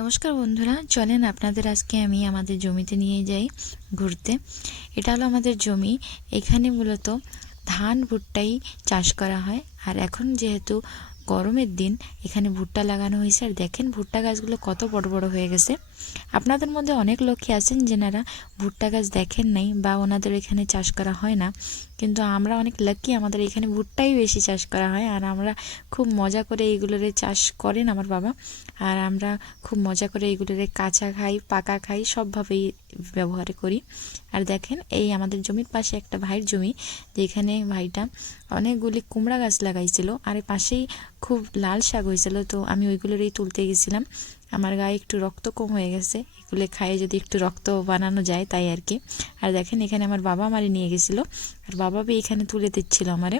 নমস্কার বন্ধুরা, চলেন আপনাদের আজকে আমি আমাদের জমিতে নিয়ে যাই ঘুরতে। এটা হলো আমাদের জমি। এখানে মূলত ধান ভুট্টাই চাষ করা হয়। আর এখন যেহেতু গরমের দিন, এখানে ভুট্টা লাগানো হয়েছে। আর দেখেন ভুট্টা গাছগুলো কত বড় বড় হয়ে গেছে। আপনাদের মধ্যে অনেক লোকই আছেন যেনারা ভুট্টা গাছ দেখেন নাই বা ওনাদের এখানে চাষ করা হয় না, কিন্তু আমরা অনেক লাকি, আমাদের এখানে ভুট্টাই বেশি চাষ করা হয়। আর আমরা খুব মজা করে এইগুলোরে চাষ করেন আমার বাবা। আর আমরা খুব মজা করে এইগুলোরে কাঁচা খাই, পাকা খাই, সবভাবেই ব্যবহার করি। আর দেখেন এই আমাদের জমির পাশে একটা ভাইয়ের জমি, যেখানে ভাইটা অনেকগুলি কুমড়া গাছ লাগাইছিল। আর এর পাশেই খুব লাল শাক হয়েছিল, তো আমি ওইগুলোরই তুলতে গেছিলাম। আমার গায়ে একটু রক্ত কম হয়ে গেছে, এগুলো খাইয়ে যদি একটু রক্ত বানানো যায় তাই আর কি। আর দেখেন এখানে আমার বাবা আমারে নিয়ে গেছিলো, আর বাবা বি এখানে তুলে দিচ্ছিল আমারে।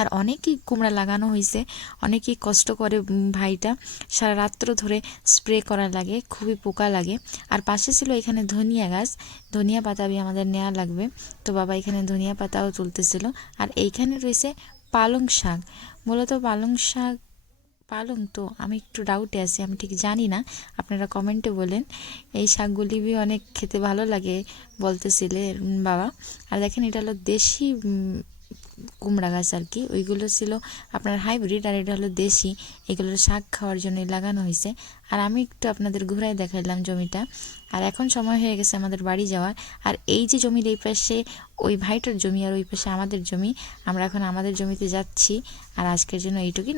আর অনেকই কুমড়া লাগানো হয়েছে, অনেকই কষ্ট করে ভাইটা সারা রাত্র ধরে স্প্রে করা লাগে, খুবই পোকা লাগে। আর পাশে ছিল এখানে ধনিয়া গাছ, ধনিয়া পাতা বি আমাদের নেওয়া লাগবে, তো বাবা এখানে ধনিয়া পাতাও তুলতেছিল। আর এইখানে রয়েছে পালং শাক। মূলত পালং শাক, পালং তো আমি একটু ডাউটে আছি, আমি ঠিক জানি না, আপনারা কমেন্টে বলেন। এই শাকগুলি বি অনেক খেতে ভালো লাগে বলতেছিলে বাবা। আর দেখেন এটা হলো দেশি কুমড়া গাছ আর কি। ওইগুলো ছিল আপনার হাইব্রিড, আর এটা হলো দেশি। এগুলোর শাক খাওয়ার জন্য লাগানো হয়েছে। আর আমি একটু আপনাদের ঘুরাই দেখাইলাম জমিটা। আর এখন সময় হয়ে গেছে আমাদের বাড়ি যাওয়ার। আর এই যে জমির এই পাশে ওই ভাইটার জমি, আর ওই পাশে আমাদের জমি। আমরা এখন আমাদের জমিতে যাচ্ছি। আর আজকের জন্য এইটুকুই।